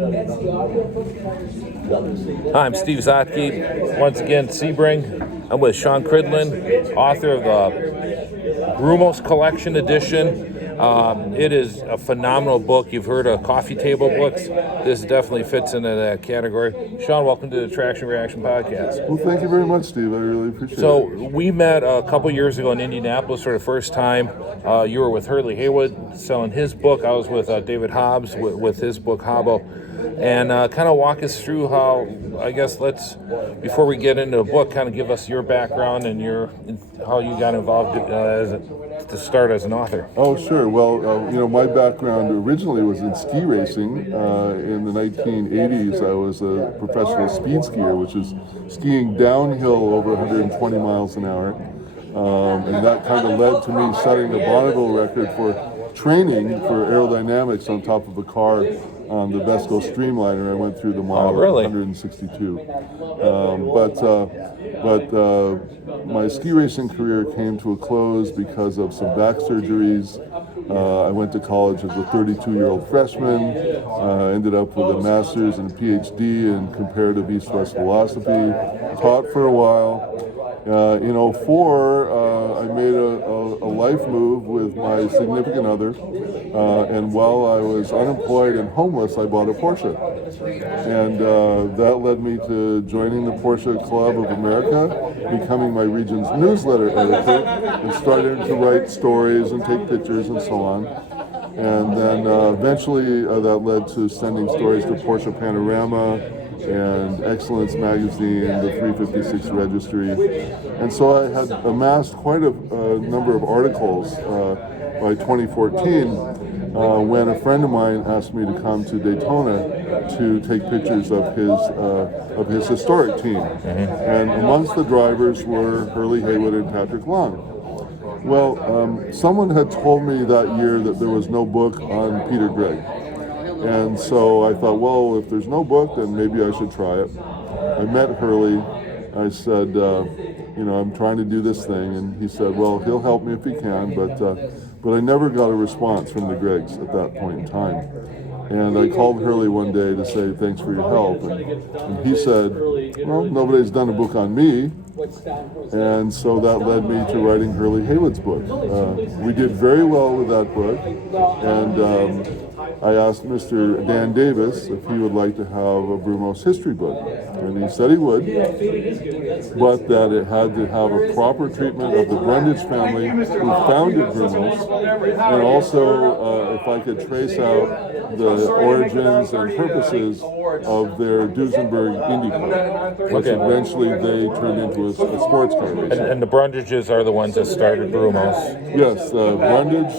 Hi, I'm Steve Zautke. Once again, Sebring. I'm with Sean Cridland, author of the Brumos Collection edition. It is a phenomenal book. You've heard of coffee table books. This definitely fits into that category. Sean, welcome to the Traction Reaction Podcast. Well, thank you very much, Steve. I really appreciate it. So we met a couple years ago in Indianapolis for the first time. You were with Hurley Haywood selling his book. I was with David Hobbs with his book, Hobbo. And kind of walk us through how, I guess, before we get into the book, kind of give us your background and how you got involved to start as an author. Oh, sure. Well, my background originally was in ski racing. In the 1980s, I was a professional speed skier, which is skiing downhill over 120 miles an hour. And that kind of led to me setting the Bonneville record for training for aerodynamics on top of a car on the Vesco Streamliner. I went through the mile 162. But my ski racing career came to a close because of some back surgeries. I went to college as a 32-year-old freshman. Ended up with a master's and a PhD in comparative East-West philosophy. Taught for a while. In 2004, I made a life move with my significant other, and while I was unemployed and homeless, I bought a Porsche. And that led me to joining the Porsche Club of America, becoming my region's newsletter editor, and starting to write stories and take pictures and so on. And then eventually that led to sending stories to Porsche Panorama and Excellence Magazine, the 356 Registry. And so I had amassed quite a number of articles by 2014 when a friend of mine asked me to come to Daytona to take pictures of his historic team. And amongst the drivers were Hurley Haywood and Patrick Long. Well, someone had told me that year that there was no book on Peter Gregg. And so I thought, well, if there's no book, then maybe I should try it. I met Hurley. I said, I'm trying to do this thing. And he said, well, he'll help me if he can. But I never got a response from the Greggs at that point in time. And I called Hurley one day to say, thanks for your help. And he said, well, nobody's done a book on me. And so that led me to writing Hurley Haywood's book. We did very well with that book. And I asked Mr. Dan Davis if he would like to have a Brumos history book. And he said he would, but that it had to have a proper treatment of the Brundage family who founded Brumos, and also if I could trace out the origins and purposes of their Duesenberg Indy car, which eventually they turned into a sports car race. And the Brundages are the ones that started Brumos. Yes, Brundage,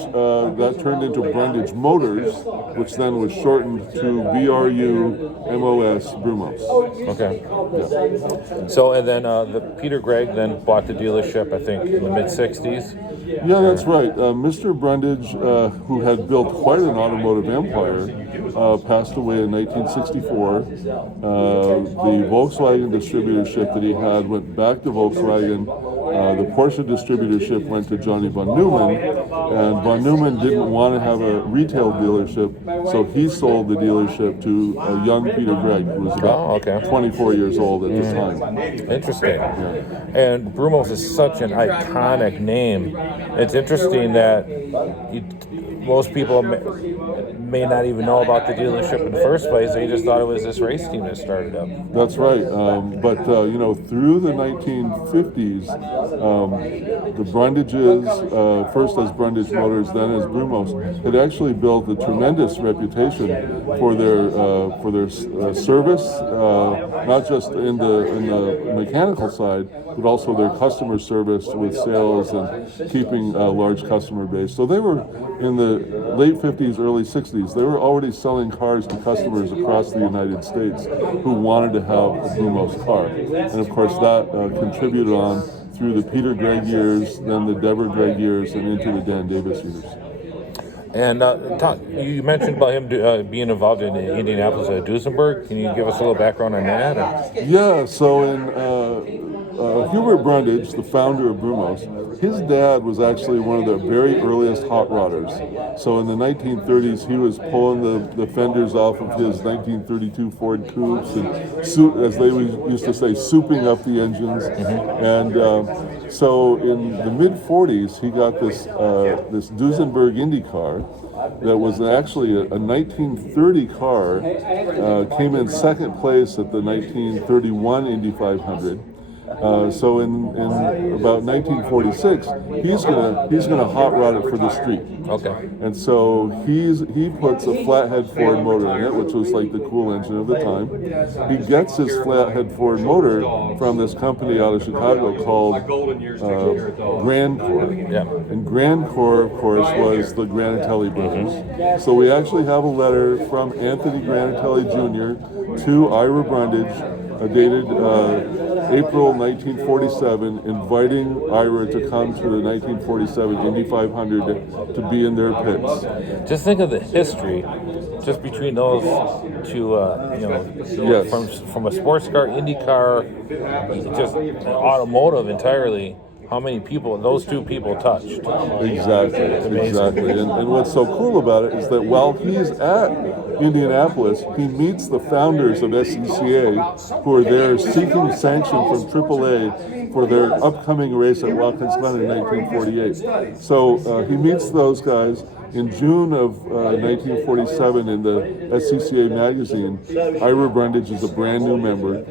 that turned into Brundage Motors, which then was shortened to BRU-MOS Brumos. Okay. Yeah. So, and then the Peter Gregg then bought the dealership, I think, in the mid-'60s. Yeah, that's right. Mr. Brundage, who had built quite an automotive empire, passed away in 1964. The Volkswagen distributorship that he had went back to Volkswagen. The Porsche distributorship went to Johnny von Neumann, and von Neumann didn't want to have a retail dealership, so he sold the dealership to a young Peter Gregg, who was about 24 years old at the time. Interesting. Yeah. And Brumos is such an iconic name. It's interesting that most people may not even know about the dealership in the first place. They just thought it was this race team that started up. That's right. But through the 1950s, the Brundages, first as Brundage Motors, then as Brumos, had actually built a tremendous reputation for their service, not just in the mechanical side, but also their customer service with sales and keeping a large customer base. So they were in the late 50s, early 60s. They were already selling cars to customers across the United States who wanted to have a Brumos car. And of course that contributed on through the Peter Gregg years, then the Deborah Gregg years, and into the Dan Davis years. And you mentioned about him being involved in Indianapolis at Duesenberg. Can you give us a little background on that? Or? Yeah, so in Hubert Brundage, the founder of Brumos, his dad was actually one of the very earliest hot rodders. So in the 1930s, he was pulling the fenders off of his 1932 Ford Coupes and, as they used to say, souping up the engines. And so in the mid-40s, he got this Duesenberg Indy car that was actually a 1930 car, came in second place at the 1931 Indy 500. So in about 1946, he's gonna hot rod it for the street. Okay. And so he puts a flathead Ford motor in it, which was like the cool engine of the time. He gets his flathead Ford motor from this company out of Chicago called Grand Corps. Yeah. And Grand Corps, of course, was the Granatelli brothers. So we actually have a letter from Anthony Granatelli Jr. to Ira Brundage, dated April 1947, inviting Ira to come to the 1947 Indy 500 to be in their pits. Just think of the history, just between those two, Yes. from a sports car, Indy car, just automotive entirely. How many people those two people touched? Exactly. And what's so cool about it is that while he's at Indianapolis, he meets the founders of SCCA, who are there seeking sanction from AAA for their upcoming race at Watkins Glen in 1948. So he meets those guys. In June of 1947, in the SCCA magazine, Ira Brundage is a brand new member.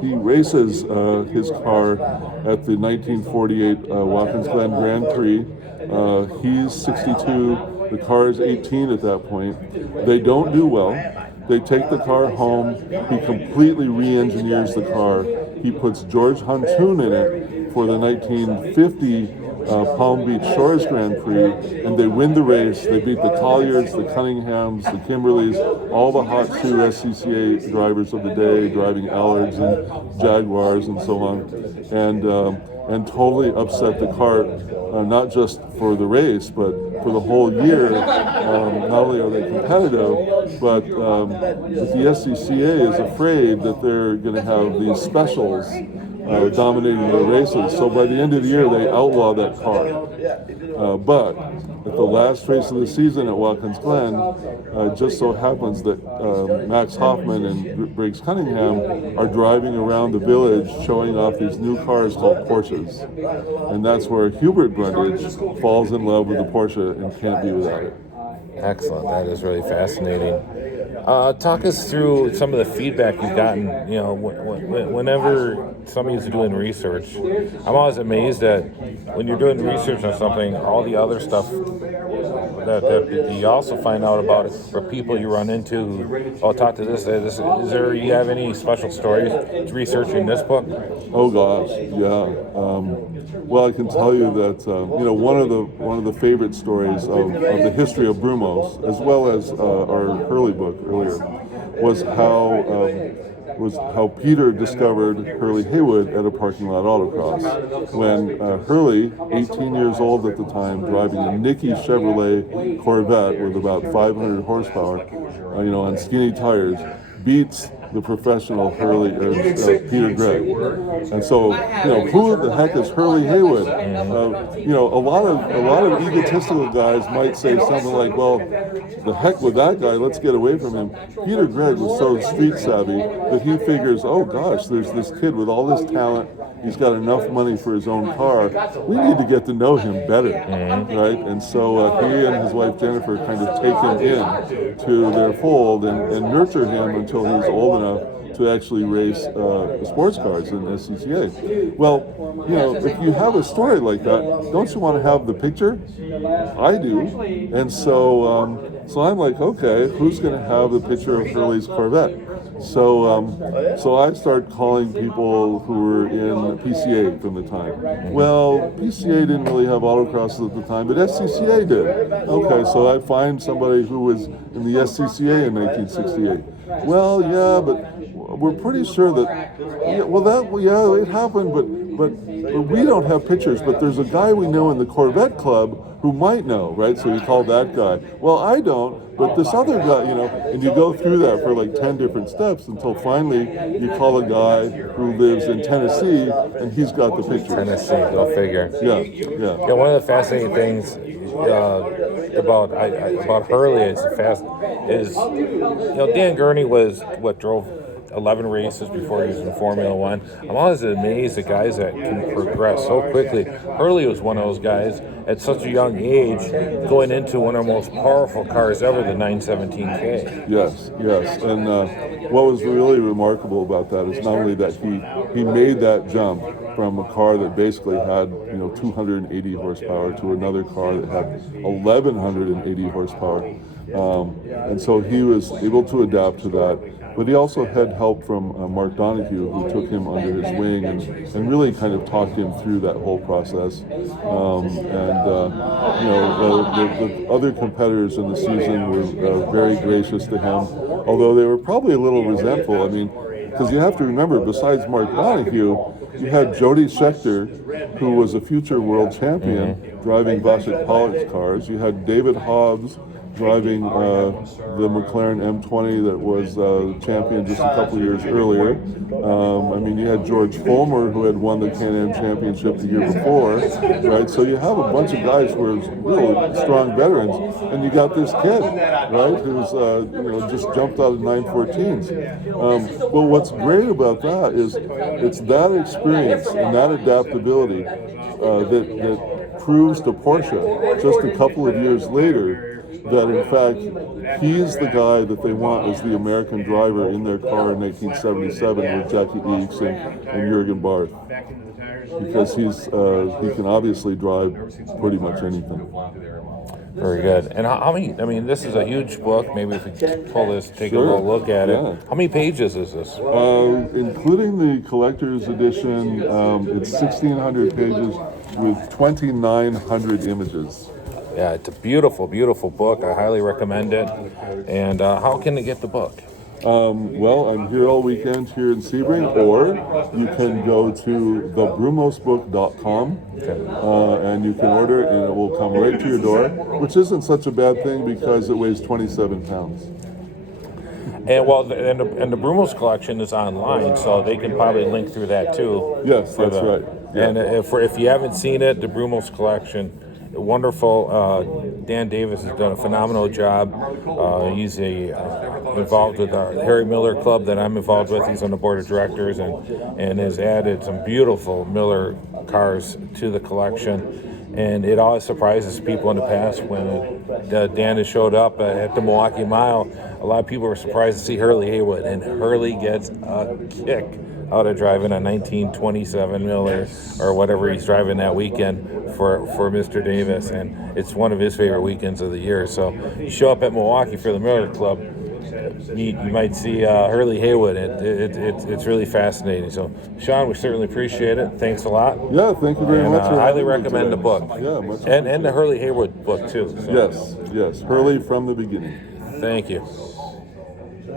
He races his car at the 1948 Watkins Glen Grand Prix. He's 62. The car is 18 at that point. They don't do well. They take the car home. He completely re-engineers the car. He puts George Huntoon in it for the 1950 Palm Beach Shores Grand Prix, and they win the race. They beat the Colliers, the Cunninghams, the Kimberleys, all the hot two SCCA drivers of the day, driving Allards and Jaguars and so on, and totally upset the cart, not just for the race, but for the whole year. Not only are they competitive, but the SCCA is afraid that they're going to have these specials dominating their races. So by the end of the year, they outlaw that car. But at the last race of the season at Watkins Glen, it just so happens that Max Hoffman and Briggs Cunningham are driving around the village showing off these new cars called Porsches. And that's where Hubert Brundage falls in love with the Porsche and can't be without it. Excellent. That is really fascinating. Talk us through some of the feedback you've gotten. You know, whenever somebody's doing research, I'm always amazed at when you're doing research on something, all the other stuff that you also find out about it, or people you run into who, oh, talk to this. Is there? You have any special stories researching this book? Oh gosh, yeah. Well, I can tell you that one of the favorite stories of the history of Brumos, as well as our Hurley book earlier, was how Peter discovered Hurley Haywood at a parking lot autocross. When Hurley, 18 years old at the time, driving a Nicky Chevrolet Corvette with about 500 horsepower, on skinny tires, beats the professional Hurley Peter Gregg. And so, who the heck is Hurley Haywood? A lot of egotistical guys might say something like, well, the heck with that guy, let's get away from him. Peter Gregg was so street savvy that he figures, oh gosh, there's this kid with all this talent. He's got enough money for his own car. We need to get to know him better, right? And so he and his wife Jennifer kind of take him in to their fold and nurture him until he's old enough to actually race sports cars in SCCA. Well, if you have a story like that, don't you want to have the picture? I do. And so I'm like, okay, who's going to have the picture of Hurley's Corvette? So I start calling people who were in PCA from the time. Well, PCA didn't really have autocrosses at the time, but SCCA did. Okay, so I find somebody who was in the SCCA in 1968. Well, yeah, but we're pretty sure that, it happened, but we don't have pictures. But there's a guy we know in the Corvette Club who who might know, right? So you call that guy. Well, I don't, but this other guy, and you go through that for like 10 different steps until finally you call a guy who lives in Tennessee and he's got the pictures. Tennessee, go figure. Yeah. Yeah, one of the fascinating things about Hurley is Dan Gurney drove 11 races before he was in Formula One. I'm always amazed at guys that can progress so quickly. Hurley was one of those guys at such a young age going into one of the most powerful cars ever, the 917K. Yes. And what was really remarkable about that is not only that he made that jump from a car that basically had 280 horsepower to another car that had 1180 horsepower. And so he was able to adapt to that. But he also had help from Mark Donahue, who took him under his wing and really kind of talked him through that whole process. The other competitors in the season were very gracious to him, although they were probably a little resentful. I mean, because you have to remember, besides Mark Donahue, you had Jody Scheckter, who was a future world champion, driving Vasek Pollock's cars. You had David Hobbs driving the McLaren M20 that was champion just a couple years earlier. You had George Fulmer, who had won the Can-Am Championship the year before, right? So you have a bunch of guys who are really strong veterans, and you got this kid, right, who's just jumped out of 914s. But what's great about that is it's that experience and that adaptability that proves to Porsche just a couple of years later that in fact he's the guy that they want as the American driver in their car in 1977 with Jackie Eakes and Jürgen Barth, because he can obviously drive pretty much anything. Very good. And how many? This is a huge book. Maybe if we could pull this, take a little look at it. How many pages is this? Including the collector's edition, it's 1,600 pages with 2,900 images. Yeah, it's a beautiful, beautiful book. I highly recommend it. And how can they get the book? Well, I'm here all weekend here in Sebring, or you can go to thebrumosbook.com and you can order it and it will come right to your door, which isn't such a bad thing because it weighs 27 pounds. And the Brumos Collection is online, so they can probably link through that too. Yes, that's right. Yeah. And if you haven't seen it, the Brumos Collection, wonderful. Dan Davis has done a phenomenal job. He's involved with our Harry Miller Club that I'm involved with. He's on the board of directors and has added some beautiful Miller cars to the collection. And it always surprises people in the past when Dan has showed up at the Milwaukee Mile. A lot of people were surprised to see Hurley Haywood, and Hurley gets a kick out of driving a 1927 Miller or whatever he's driving that weekend for Mr. Davis, and it's one of his favorite weekends of the year. So you show up at Milwaukee for the Miller Club, you might see Hurley Haywood. It's really fascinating. So Sean, we certainly appreciate it. Thanks a lot. Yeah, thank you very much. I highly recommend the book. Yeah, much and the Hurley Haywood book too. So. Yes, Hurley from the beginning. Thank you.